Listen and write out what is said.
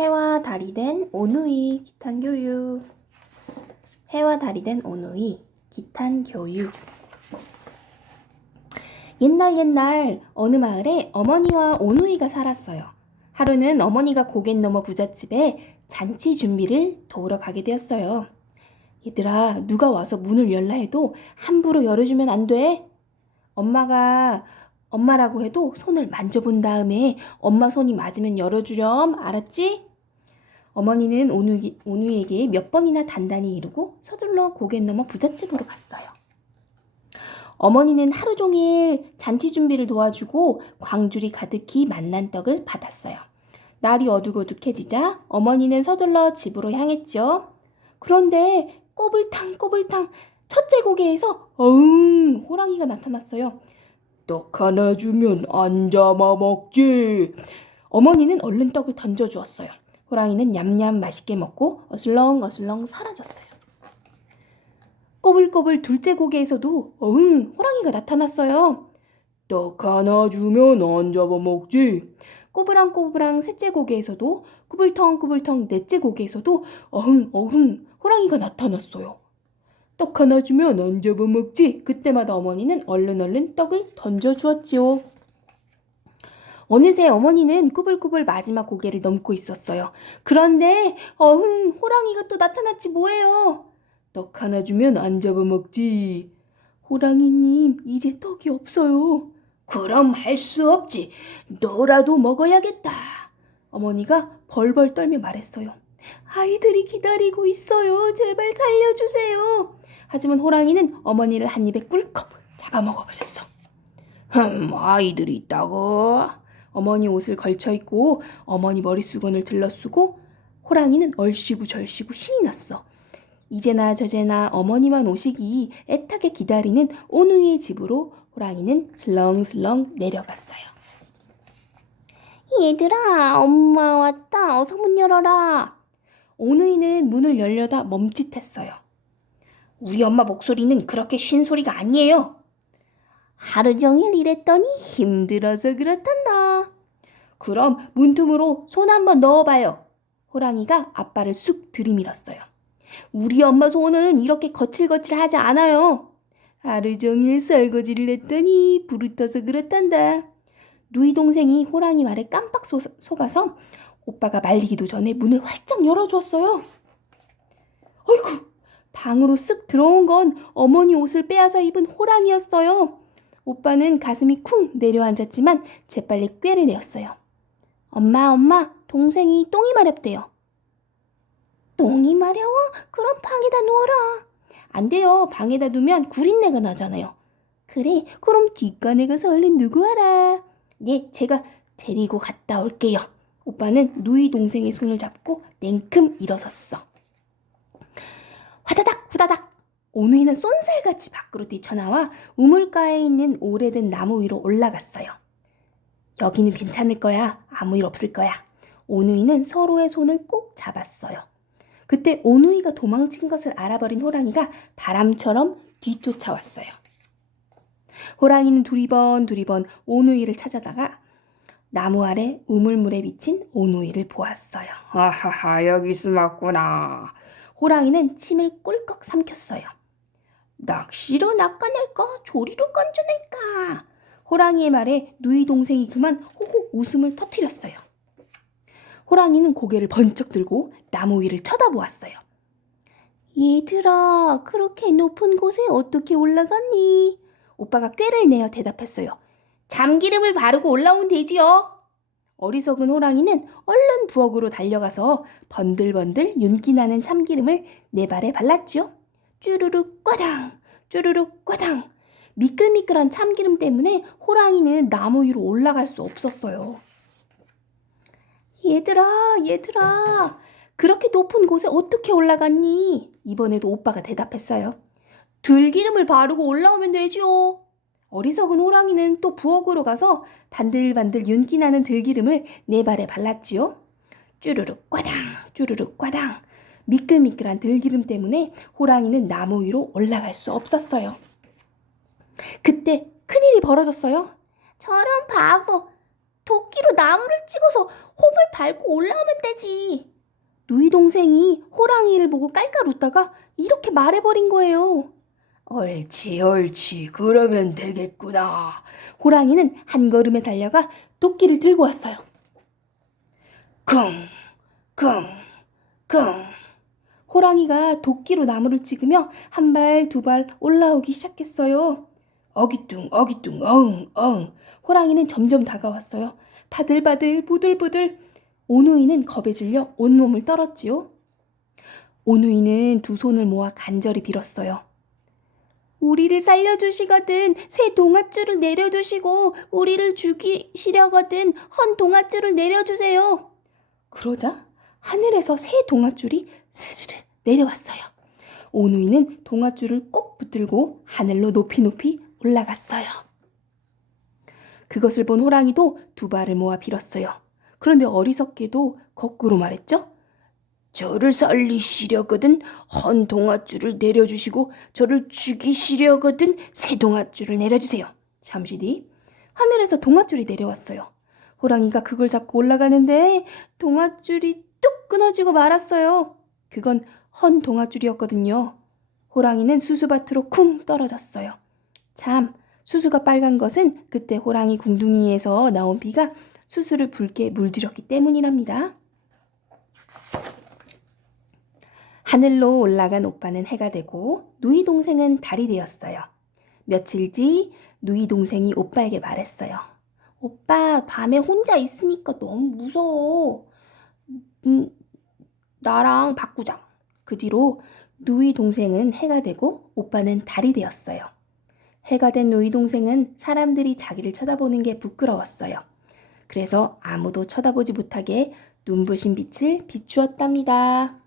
해와 달이 된 오누이 기탄 교육. 해와 달이 된 오누이 기탄 교육. 옛날 어느 마을에 어머니와 오누이가 살았어요. 하루는 어머니가 고갯 너머 부잣집에 잔치 준비를 도우러 가게 되었어요. 얘들아, 누가 와서 문을 열라 해도 함부로 열어주면 안 돼. 엄마라고 해도 손을 만져본 다음에 엄마 손이 맞으면 열어주렴. 알았지? 어머니는 오누이에게 몇 번이나 단단히 이르고 서둘러 고갯 너머 부잣집으로 갔어요. 어머니는 하루 종일 잔치 준비를 도와주고 광주리 가득히 만난 떡을 받았어요. 날이 어둑어둑해지자 어머니는 서둘러 집으로 향했죠. 그런데 꼬불탕 첫째 고개에서 호랑이가 나타났어요. 떡 하나 주면 안 잡아 먹지. 어머니는 얼른 떡을 던져주었어요. 호랑이는 냠냠 맛있게 먹고 어슬렁어슬렁 사라졌어요. 꼬불꼬불 둘째 고개에서도 호랑이가 나타났어요. 떡 하나 주면 안 잡아먹지. 꼬부랑꼬부랑 셋째 고개에서도 꾸불텅꾸불텅 넷째 고개에서도 호랑이가 나타났어요. 떡 하나 주면 안 잡아먹지. 그때마다 어머니는 얼른 떡을 던져주었지요. 어느새 어머니는 꾸불꾸불 마지막 고개를 넘고 있었어요. 그런데 호랑이가 또 나타났지 뭐예요. 떡 하나 주면 안 잡아먹지. 호랑이님, 이제 떡이 없어요. 그럼 할 수 없지. 너라도 먹어야겠다. 어머니가 벌벌 떨며 말했어요. 아이들이 기다리고 있어요. 제발 살려주세요. 하지만 호랑이는 어머니를 한 입에 꿀꺽 잡아먹어버렸어. 아이들이 있다고? 어머니 옷을 걸쳐입고 어머니 머리수건을 들러쓰고 호랑이는 얼씨구 절씨구 신이 났어. 이제나 저제나 어머니만 오시기 애타게 기다리는 오누이의 집으로 호랑이는 슬렁슬렁 내려갔어요. 얘들아, 엄마 왔다. 어서 문 열어라. 오누이는 문을 열려다 멈칫했어요. 우리 엄마 목소리는 그렇게 쉰 소리가 아니에요. 하루 종일 일했더니 힘들어서 그렇단다. 그럼 문틈으로 손 한번 넣어봐요. 호랑이가 아빠를 쑥 들이밀었어요. 우리 엄마 손은 이렇게 거칠거칠하지 않아요. 하루 종일 설거지를 했더니 부르터서 그렇단다. 누이 동생이 호랑이 말에 깜빡 속아서 오빠가 말리기도 전에 문을 활짝 열어주었어요. 어이구, 방으로 쓱 들어온 건 어머니 옷을 빼앗아 입은 호랑이였어요. 오빠는 가슴이 쿵 내려앉았지만 재빨리 꾀를 내었어요. 엄마, 동생이 똥이 마렵대요. 똥이 마려워? 그럼 방에다 누워라. 안 돼요. 방에다 두면 구린내가 나잖아요. 그래, 그럼 뒷간에 가서 얼른 누구 와라. 네, 제가 데리고 갔다 올게요. 오빠는 누이 동생의 손을 잡고 냉큼 일어섰어. 화다닥 후다닥. 오누이는 쏜살같이 밖으로 뛰쳐나와 우물가에 있는 오래된 나무 위로 올라갔어요. 여기는 괜찮을 거야. 아무 일 없을 거야. 오누이는 서로의 손을 꼭 잡았어요. 그때 오누이가 도망친 것을 알아버린 호랑이가 바람처럼 뒤쫓아왔어요. 호랑이는 두리번 오누이를 찾아다가 나무 아래 우물물에 비친 오누이를 보았어요. 아하하, 여기 숨었구나. 호랑이는 침을 꿀꺽 삼켰어요. 낚시로 낚아낼까? 조리로 건져낼까? 호랑이의 말에 누이 동생이 그만 호호 웃음을 터뜨렸어요. 호랑이는 고개를 번쩍 들고 나무 위를 쳐다보았어요. 얘들아, 그렇게 높은 곳에 어떻게 올라갔니? 오빠가 꾀를 내어 대답했어요. 참기름을 바르고 올라오면 되지요. 어리석은 호랑이는 얼른 부엌으로 달려가서 번들번들 윤기 나는 참기름을 네 발에 발랐죠. 쭈루룩 꽈당. 미끌미끌한 참기름 때문에 호랑이는 나무 위로 올라갈 수 없었어요. 얘들아, 그렇게 높은 곳에 어떻게 올라갔니? 이번에도 오빠가 대답했어요. 들기름을 바르고 올라오면 되지요. 어리석은 호랑이는 또 부엌으로 가서 반들반들 윤기 나는 들기름을 네 발에 발랐지요. 쭈루룩 꽈당. 미끌미끌한 들기름 때문에 호랑이는 나무 위로 올라갈 수 없었어요. 그때 큰일이 벌어졌어요. 저런 바보, 도끼로 나무를 찍어서 홈을 밟고 올라오면 되지. 누이 동생이 호랑이를 보고 깔깔 웃다가 이렇게 말해버린 거예요. 옳지, 옳지. 그러면 되겠구나. 호랑이는 한 걸음에 달려가 도끼를 들고 왔어요. 쿵, 쿵, 쿵. 호랑이가 도끼로 나무를 찍으며 한 발, 두 발 올라오기 시작했어요. 어기뚱, 어기뚱, 어흥, 어흥. 호랑이는 점점 다가왔어요. 바들바들, 부들부들. 오누이는 겁에 질려 온몸을 떨었지요. 오누이는 두 손을 모아 간절히 빌었어요. 우리를 살려주시거든 새 동아줄을 내려주시고 우리를 죽이시려거든 헌 동아줄을 내려주세요. 그러자 하늘에서 새 동아줄이 스르르 내려왔어요. 오누이는 동아줄을 꼭 붙들고 하늘로 높이 높이 올라갔어요. 그것을 본 호랑이도 두 발을 모아 빌었어요. 그런데 어리석게도 거꾸로 말했죠. 저를 살리시려거든 헌 동아줄을 내려주시고 저를 죽이시려거든 새 동아줄을 내려주세요. 잠시 뒤 하늘에서 동아줄이 내려왔어요. 호랑이가 그걸 잡고 올라가는데 동아줄이 뚝 끊어지고 말았어요. 그건 헌 동아줄이었거든요. 호랑이는 수수밭으로 쿵 떨어졌어요. 참, 수수가 빨간 것은 그때 호랑이 궁둥이에서 나온 피가 수수를 붉게 물들였기 때문이랍니다. 하늘로 올라간 오빠는 해가 되고 누이 동생은 달이 되었어요. 며칠 뒤 누이 동생이 오빠에게 말했어요. 오빠, 밤에 혼자 있으니까 너무 무서워. 나랑 바꾸자. 그 뒤로 누이 동생은 해가 되고 오빠는 달이 되었어요. 해가 된 누이 동생은 사람들이 자기를 쳐다보는 게 부끄러웠어요. 그래서 아무도 쳐다보지 못하게 눈부신 빛을 비추었답니다.